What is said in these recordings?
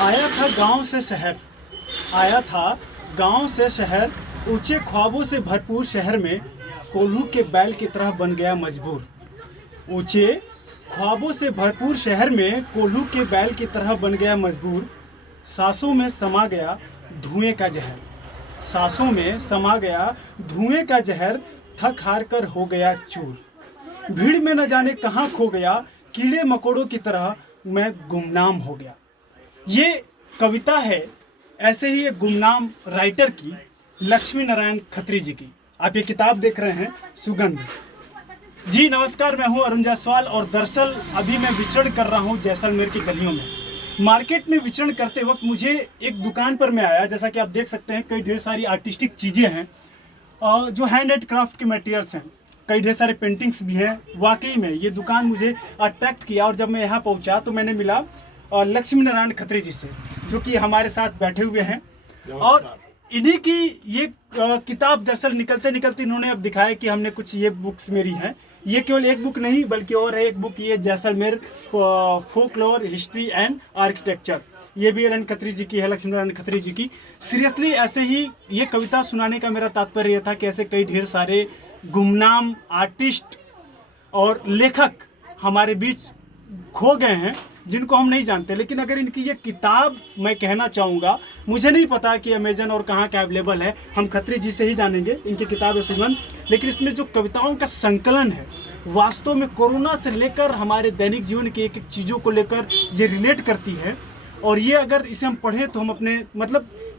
आया था गांव से शहर, आया था गांव से शहर, ऊंचे ख्वाबों से भरपूर शहर में कोल्हू के बैल की तरह बन गया मजबूर। ऊंचे ख्वाबों से भरपूर शहर में कोल्हू के बैल की तरह बन गया मजबूर। सांसों में समा गया धुएं का जहर, सांसों में समा गया धुएं का जहर, थक हार कर हो गया चूर। भीड़ में न जाने कहाँ खो गया, कीड़े मकोड़ों की तरह मैं गुमनाम हो गया। ये कविता है ऐसे ही एक गुमनाम राइटर की, लक्ष्मी नारायण खत्री जी की। आप ये किताब देख रहे हैं सुगंध। जी नमस्कार, मैं हूं अरुण जायसवाल और दरअसल अभी मैं विचरण कर रहा हूं जैसलमेर की गलियों में। मार्केट में विचरण करते वक्त मुझे एक दुकान पर मैं आया, जैसा कि आप देख सकते हैं कई ढेर सारी आर्टिस्टिक चीज़ें हैं जो हैंड एंड क्राफ्ट के मटेरियल्स हैं, कई ढेर सारे पेंटिंग्स भी हैं। वाकई में ये दुकान मुझे अट्रैक्ट किया और जब मैं यहाँ पहुँचा तो मैंने मिला लक्ष्मी नारायण खत्री जी से, जो कि हमारे साथ बैठे हुए हैं। और इन्हीं की ये किताब दरअसल निकलते निकलते इन्होंने अब दिखाया कि हमने कुछ ये बुक्स मेरी हैं। ये केवल एक बुक नहीं बल्कि और है एक बुक, ये Jaisalmer folklore history and architecture, ये भी एल खत्री जी की है, लक्ष्मी नारायण खत्री जी की। सीरियसली ऐसे ही ये कविता सुनाने का मेरा तात्पर्य यह था कि ऐसे कई ढेर सारे गुमनाम आर्टिस्ट और लेखक हमारे बीच खो गए हैं जिनको हम नहीं जानते। लेकिन अगर इनकी ये किताब, मैं कहना चाहूँगा, मुझे नहीं पता कि अमेजन और कहाँ क्या अवेलेबल है, हम खत्री जी से ही जानेंगे। इनकी किताब है सुगंध, लेकिन इसमें जो कविताओं का संकलन है वास्तव में कोरोना से लेकर हमारे दैनिक जीवन के एक एक चीज़ों को लेकर ये रिलेट करती है। और ये अगर इसे हम पढ़ें तो हम अपने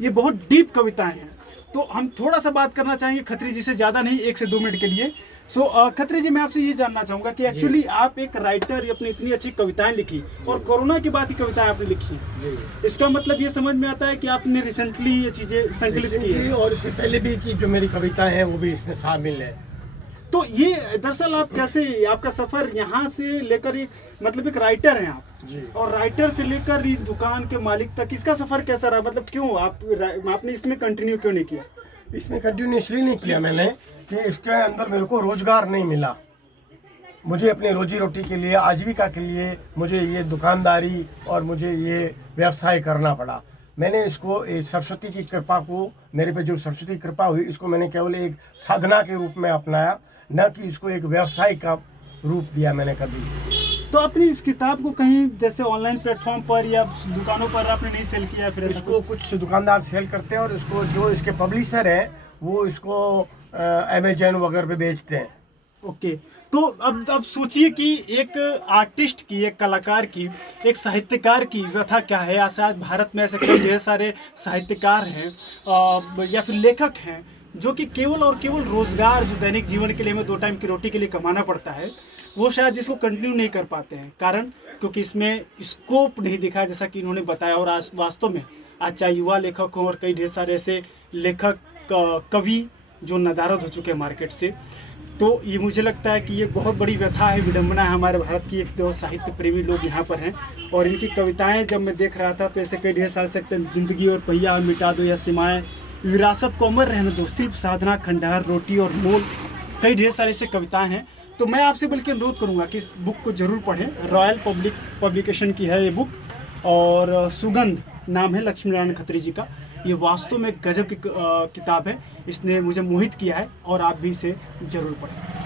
ये बहुत डीप कविताएँ हैं। तो हम थोड़ा सा बात करना चाहेंगे खत्री जी से, ज़्यादा नहीं, 1 से 2 मिनट के लिए। खत्री जी, मैं आपसे ये जानना चाहूँगा कि एक्चुअली आप एक राइटर, अपनी इतनी अच्छी कविताएं लिखी और कोरोना के बाद ही कविताएं आपने लिखी, इसका मतलब ये समझ में आता है कि आपने रिसेंटली ये चीज़ें संकलित की है और इससे पहले भी की जो मेरी कविताएं हैं वो भी इसमें शामिल है। तो ये दरअसल आप कैसे, आपका सफ़र यहाँ से लेकर एक राइटर हैं आप जी, और राइटर से लेकर इस दुकान के मालिक तक, इसका सफ़र कैसा रहा? मतलब क्यों आपने इसमें कंटिन्यू क्यों नहीं किया? इसमें कंटिन्यू इसलिए नहीं किया मैंने कि इसके अंदर मेरे को रोजगार नहीं मिला। मुझे अपनी रोजी रोटी के लिए, आजीविका के लिए मुझे ये दुकानदारी और मुझे ये व्यवसाय करना पड़ा। मैंने इसको सरस्वती की कृपा को, मेरे पे जो सरस्वती की कृपा हुई, इसको मैंने केवल एक साधना के रूप में अपनाया, न कि इसको एक व्यवसाय का रूप दिया मैंने कभी। तो आपने इस किताब को कहीं जैसे ऑनलाइन प्लेटफॉर्म पर या दुकानों पर आपने नहीं सेल किया? फिर इसको कुछ दुकानदार सेल करते हैं और इसको जो इसके पब्लिशर हैं वो इसको अमेजन वगैरह पे बेचते हैं। ओके, तो अब सोचिए कि एक आर्टिस्ट की, एक कलाकार की, एक साहित्यकार की व्यथा क्या है। शायद भारत में ऐसे कई ढेर सारे साहित्यकार हैं या फिर लेखक हैं जो कि केवल और केवल रोजगार, जो दैनिक जीवन के लिए हमें 2 टाइम की रोटी के लिए कमाना पड़ता है, वो शायद इसको कंटिन्यू नहीं कर पाते हैं। कारण क्योंकि इसमें स्कोप नहीं दिखा, जैसा कि इन्होंने बताया। और आज वास्तव में आज चाहे युवा लेखक हों और कई ढेर सारे ऐसे लेखक कवि जो नदारद हो चुके हैं मार्केट से। तो ये मुझे लगता है कि ये बहुत बड़ी व्यथा है, विडंबना है हमारे भारत की, एक जो साहित्य प्रेमी लोग यहाँ पर हैं। और इनकी कविताएं जब मैं देख रहा था तो ऐसे कई ढेर सारे सकते हैं, जिंदगी और पहिया मिटा दो या सीमाएं, विरासत को अमर रहने दो, शिल्प साधना, खंडहर, रोटी और मोल, कई ढेर सारे ऐसे कविताएं हैं। तो मैं आपसे बल्कि अनुरोध करूंगा कि इस बुक को जरूर पढ़ें। रॉयल पब्लिकेशन की है ये बुक और सुगंध नाम है लक्ष्मी नारायण खत्री जी का। ये वास्तव में गजब की किताब है, इसने मुझे मोहित किया है और आप भी इसे जरूर पढ़ें।